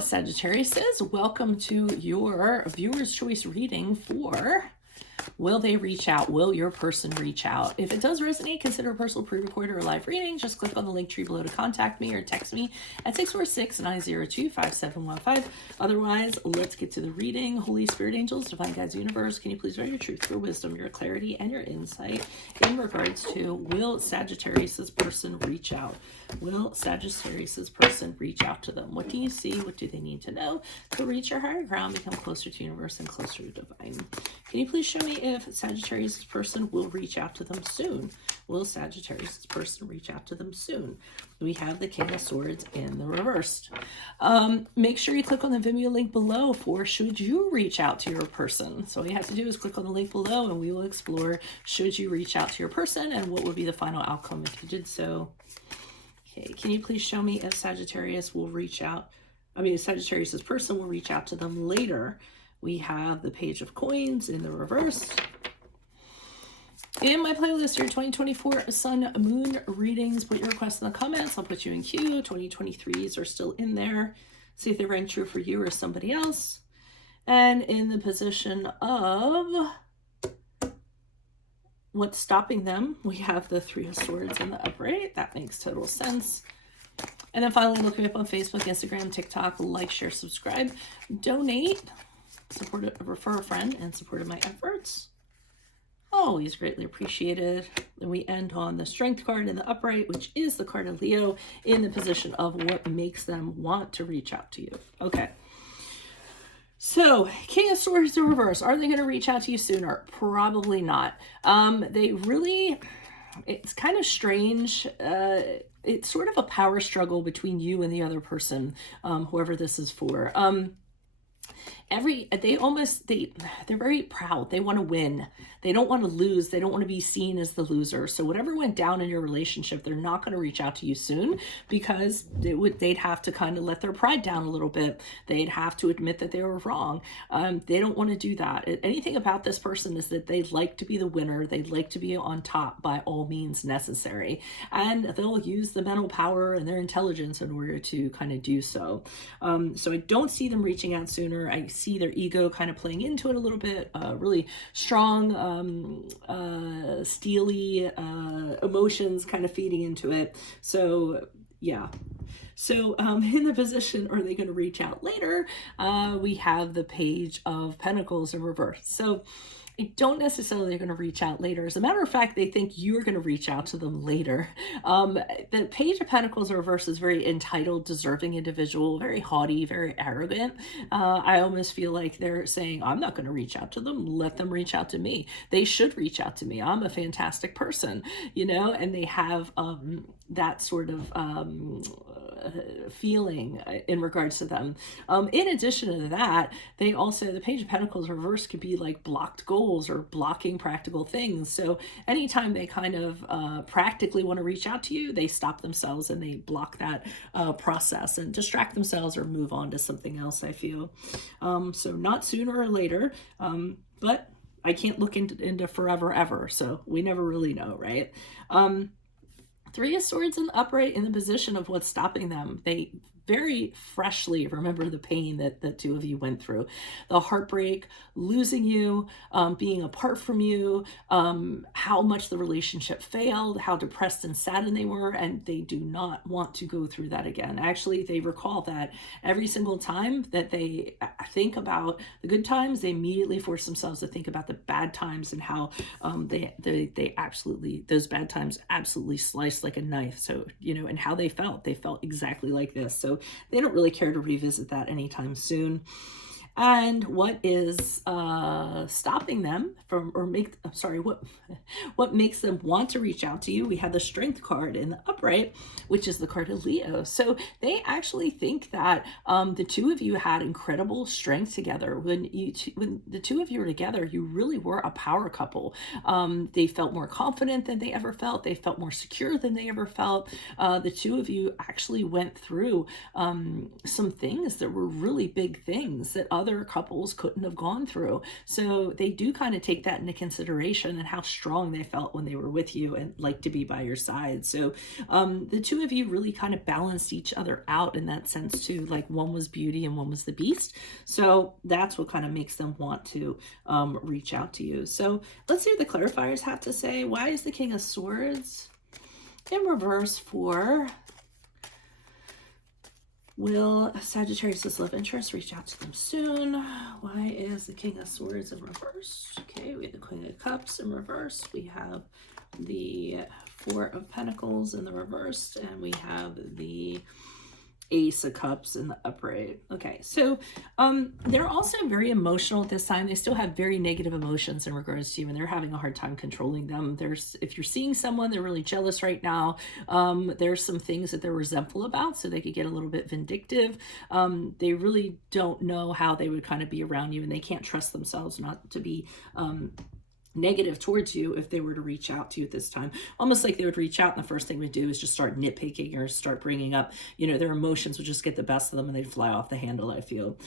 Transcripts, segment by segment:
Well, Sagittarius says, welcome to your viewer's choice reading for will they reach out? Will your person reach out? If it does resonate, consider a personal pre-recorded or live reading. Just click on the link tree below to contact me or text me at 646-902-5715. Otherwise, let's get to the reading. Holy Spirit, angels, divine guides, universe, can you please write your truth, your wisdom, your clarity, and your insight in regards to will Sagittarius's person reach out? Will Sagittarius's person reach out to them? What do you see? What do they need to know to reach your higher ground, become closer to universe and closer to divine? Can you please show me if Sagittarius's person will reach out to them soon? Will Sagittarius's person reach out to them soon? We have the King of Swords in the reversed. Make sure you click on the Vimeo link below for should you reach out to your person. So all you have to do is click on the link below and we will explore should you reach out to your person and what would be the final outcome if you did so. Okay, can you please show me if Sagittarius will reach out? If Sagittarius's person will reach out to them later. We have the Page of Coins in the reverse. In my playlist, your 2024 Sun Moon readings, put your requests in the comments. I'll put you in queue. 2023s are still in there. See if they rang true for you or somebody else. And in the position of what's stopping them, we have the Three of Swords in the upright. That makes total sense. And then finally, look me up on Facebook, Instagram, TikTok, like, share, subscribe, donate, support it, refer a friend, and support my efforts. Always greatly appreciated. And we end on the Strength card in the upright, which is the card of Leo in the position of what makes them want to reach out to you. Okay. So, King of Swords in reverse. Are they going to reach out to you sooner? Probably not. It's kind of strange. It's sort of a power struggle between you and the other person, whoever this is for. They're very proud. They want to win. They don't want to lose. They don't want to be seen as the loser. So whatever went down in your relationship, they're not going to reach out to you soon because they'd have to kind of let their pride down a little bit. They'd have to admit that they were wrong. They don't want to do that. Anything about this person is that they like to be the winner. They'd like to be on top by all means necessary. And they'll use the mental power and their intelligence in order to kind of do so. So I don't see them reaching out sooner. I see their ego kind of playing into it a little bit, really strong, steely emotions kind of feeding into it. So yeah. So in the position, are they going to reach out later? We have the Page of Pentacles in reverse. So I don't necessarily they're going to reach out later. As a matter of fact, they think you're going to reach out to them later. The Page of Pentacles in reverse is very entitled, deserving individual, very haughty, very arrogant. I almost feel like they're saying, I'm not going to reach out to them. Let them reach out to me. They should reach out to me. I'm a fantastic person, and they have that sort of feeling in regards to them. In addition to that, the Page of Pentacles reverse could be like blocked goals or blocking practical things. So anytime they kind of practically want to reach out to you, they stop themselves and they block that process and distract themselves or move on to something else, I feel. So not sooner or later, but I can't look into forever ever. So we never really know, right? Three of Swords in the upright in the position of what's stopping them. They very freshly remember the pain that the two of you went through. The heartbreak, losing you, being apart from you, how much the relationship failed, how depressed and saddened they were, and they do not want to go through that again. Actually, they recall that every single time that they think about the good times, they immediately force themselves to think about the bad times and how they absolutely, those bad times absolutely sliced like a knife. So, and how they felt exactly like this. So they don't really care to revisit that anytime soon. And what is stopping them from, what makes them want to reach out to you? We have the Strength card in the upright, which is the card of Leo. So they actually think that the two of you had incredible strength together. When the two of you were together, you really were a power couple. They felt more confident than they ever felt. They felt more secure than they ever felt. The two of you actually went through some things that were really big things that other couples couldn't have gone through. So they do kind of take that into consideration and how strong they felt when they were with you and like to be by your side. So the two of you really kind of balanced each other out in that sense too. Like one was beauty and one was the beast. So that's what kind of makes them want to reach out to you. So let's see what the clarifiers have to say. Why is the King of Swords in reverse for will Sagittarius' love interest reach out to them soon? Why is the King of Swords in reverse? Okay, we have the Queen of Cups in reverse. We have the Four of Pentacles in the reverse, and we have the Ace of Cups in the upright. Okay, so they're also very emotional at this time. They still have very negative emotions in regards to you, and they're having a hard time controlling them. If you're seeing someone, they're really jealous right now. There's some things that they're resentful about, so they could get a little bit vindictive. They really don't know how they would kind of be around you, and they can't trust themselves not to be negative towards you if they were to reach out to you at this time. Almost like they would reach out and the first thing we'd do is just start nitpicking or start bringing up, you know, their emotions would just get the best of them and they'd fly off the handle, I feel.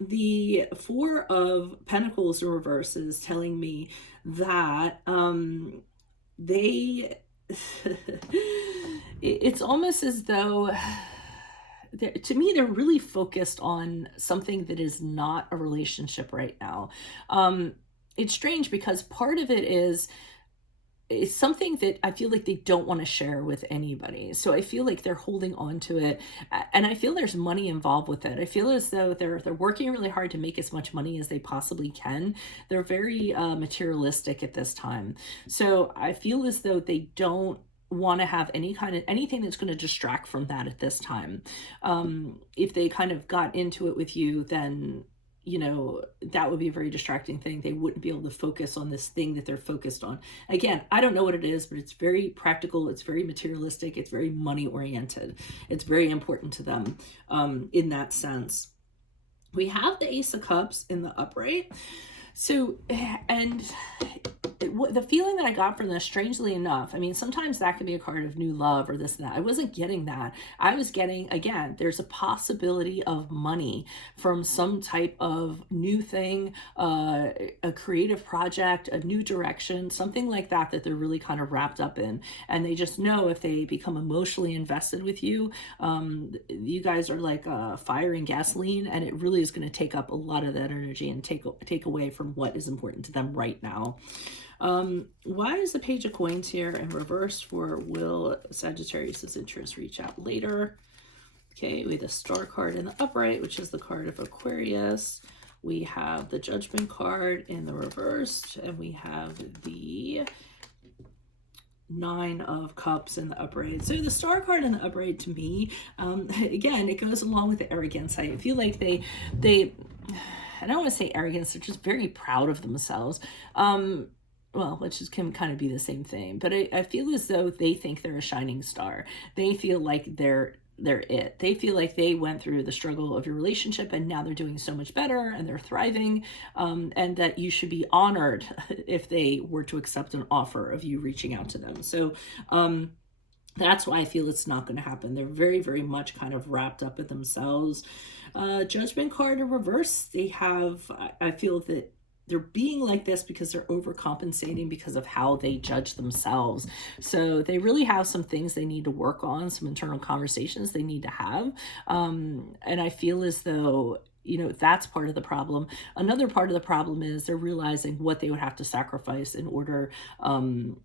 The Four of Pentacles in reverse is telling me that they it's almost as though to me they're really focused on something that is not a relationship right now. It's strange because part of it is it's something that I feel like they don't want to share with anybody. So I feel like they're holding on to it. And I feel there's money involved with it. I feel as though they're working really hard to make as much money as they possibly can. They're very materialistic at this time. So I feel as though they don't want to have anything that's going to distract from that at this time. If they kind of got into it with you, then you know, that would be a very distracting thing. They wouldn't be able to focus on this thing that they're focused on. Again, I don't know what it is, but it's very practical. It's very materialistic. It's very money oriented. It's very important to them in that sense. We have the Ace of Cups in the upright. So, and the feeling that I got from this, strangely enough, I mean, sometimes that can be a card of new love or this and that. I wasn't getting that. I was getting, again, there's a possibility of money from some type of new thing, a creative project, a new direction, something like that, that they're really kind of wrapped up in. And they just know if they become emotionally invested with you, you guys are like fire and gasoline, and it really is going to take up a lot of that energy and take away from what is important to them right now. Why is the Page of Coins here in reverse for will Sagittarius' interest reach out later? Okay, we have the Star card in the upright, which is the card of Aquarius. We have the Judgment card in the reverse, and we have the Nine of Cups in the upright. So the Star card in the upright, to me, again, it goes along with the arrogance. I feel like they I don't want to say arrogance, they're just very proud of themselves. Well, which can kind of be the same thing, but I feel as though they think they're a shining star. They feel like they're it. They feel like they went through the struggle of your relationship and now they're doing so much better and they're thriving, and that you should be honored if they were to accept an offer of you reaching out to them. So that's why I feel it's not going to happen. They're very, very much kind of wrapped up in themselves. Judgment card in reverse, they have, I feel that they're being like this because they're overcompensating because of how they judge themselves. So they really have some things they need to work on, some internal conversations they need to have. And I feel as though, you know, that's part of the problem. Another part of the problem is they're realizing what they would have to sacrifice in order to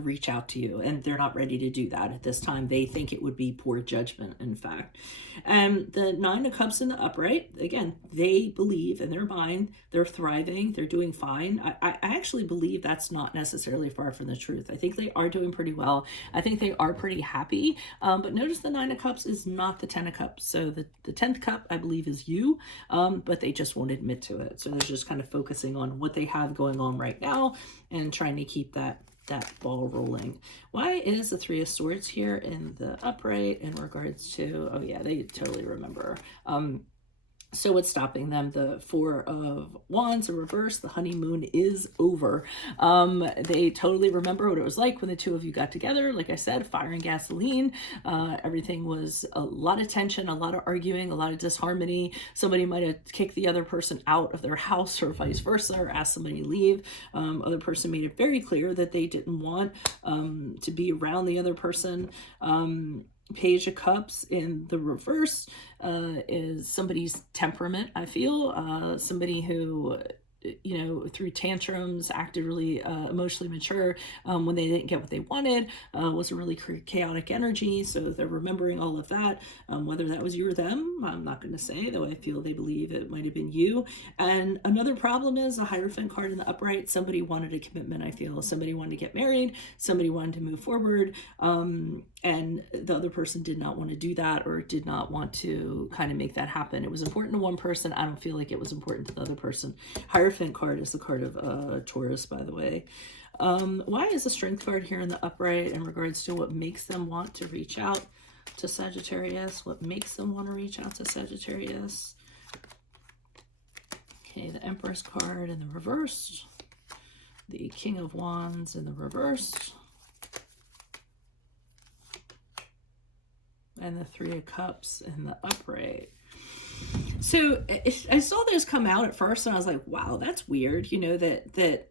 reach out to you, and they're not ready to do that at this time. They think it would be poor judgment, in fact. And the Nine of Cups in the upright, again, they believe in their mind they're thriving, they're doing fine. I actually believe that's not necessarily far from the truth. I think they are doing pretty well. I think they are pretty happy. But notice the Nine of Cups is not the Ten of Cups. So the 10th cup, I believe, is you, but they just won't admit to it. So they're just kind of focusing on what they have going on right now and trying to keep that ball rolling. Why is the Three of Swords here in the upright in regards to, oh yeah, they totally remember. So what's stopping them? The Four of Wands in reverse. The honeymoon is over. They totally remember what it was like when the two of you got together. Like I said, fire and gasoline. Everything was a lot of tension, a lot of arguing, a lot of disharmony. Somebody might have kicked the other person out of their house or vice versa, or asked somebody to leave. Other person made it very clear that they didn't want to be around the other person. Page of Cups in the reverse is somebody's temperament, I feel. Somebody who, you know, through tantrums, acted really emotionally mature when they didn't get what they wanted, was a really chaotic energy. So they're remembering all of that. Whether that was you or them, I'm not going to say, though I feel they believe it might have been you. And another problem is a Hierophant card in the upright. Somebody wanted a commitment, I feel. Somebody wanted to get married. Somebody wanted to move forward. And the other person did not want to do that, or did not want to kind of make that happen. It was important to one person. I don't feel like it was important to the other person. Hierophant card is the card of Taurus, by the way. Why is the Strength card here in the upright in regards to what makes them want to reach out to Sagittarius? What makes them want to reach out to Sagittarius? Okay, the Empress card in the reverse. The King of Wands in the reverse. And the Three of Cups in the upright. So I saw those come out at first and I was like, wow, that's weird, you know, that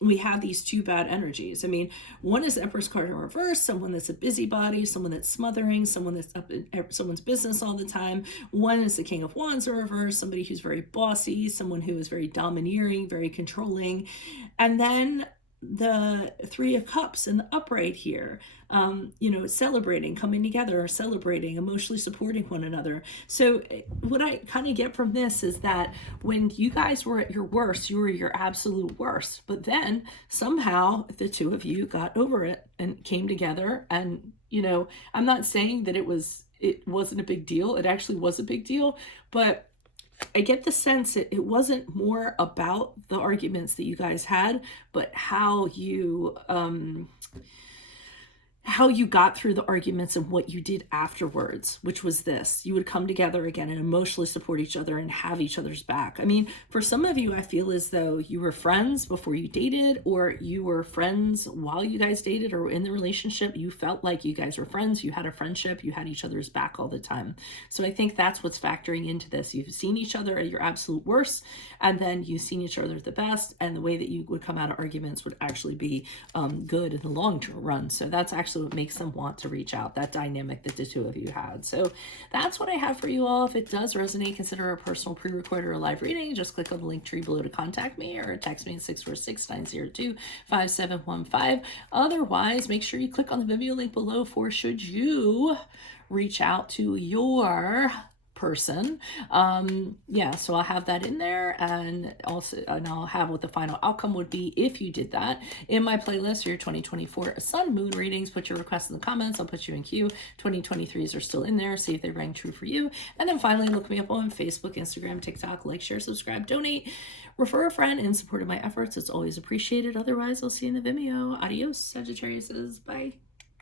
we have these two bad energies. I mean, one is the Empress card in reverse, someone that's a busybody, someone that's smothering, someone that's up in someone's business all the time. One is the King of Wands in reverse, somebody who's very bossy, someone who is very domineering, very controlling. And then the Three of Cups in the upright here, you know, celebrating, coming together, celebrating, emotionally supporting one another. So what I kind of get from this is that when you guys were at your worst, you were your absolute worst, but then somehow the two of you got over it and came together. And, you know, I'm not saying that it wasn't a big deal. It actually was a big deal, but I get the sense that it wasn't more about the arguments that you guys had, but how you got through the arguments and what you did afterwards, which was this. You would come together again and emotionally support each other and have each other's back. I mean, for some of you, I feel as though you were friends before you dated, or you were friends while you guys dated or in the relationship. You felt like you guys were friends. You had a friendship. You had each other's back all the time. So I think that's what's factoring into this. You've seen each other at your absolute worst, and then you've seen each other at the best, and the way that you would come out of arguments would actually be good in the long run. So that's actually what makes them want to reach out, that dynamic that the two of you had. So that's what I have for you all. If it does resonate, consider a personal pre-record or a live reading. Just click on the link tree below to contact me, or text me at 646-902-5715. Otherwise, make sure you click on the Vimeo link below for should you reach out to your person. Yeah, so I'll have that in there, and I'll have what the final outcome would be if you did that in my playlist for your 2024 Sun Moon readings. Put your requests in the comments. I'll put you in queue. 2023s are still in there. See if they rang true for you. And then finally, look me up on Facebook, Instagram, TikTok. Like, share, subscribe, donate, refer a friend in support of my efforts. It's always appreciated. Otherwise, I'll see you in the Vimeo. Adios, Sagittariuses. Bye.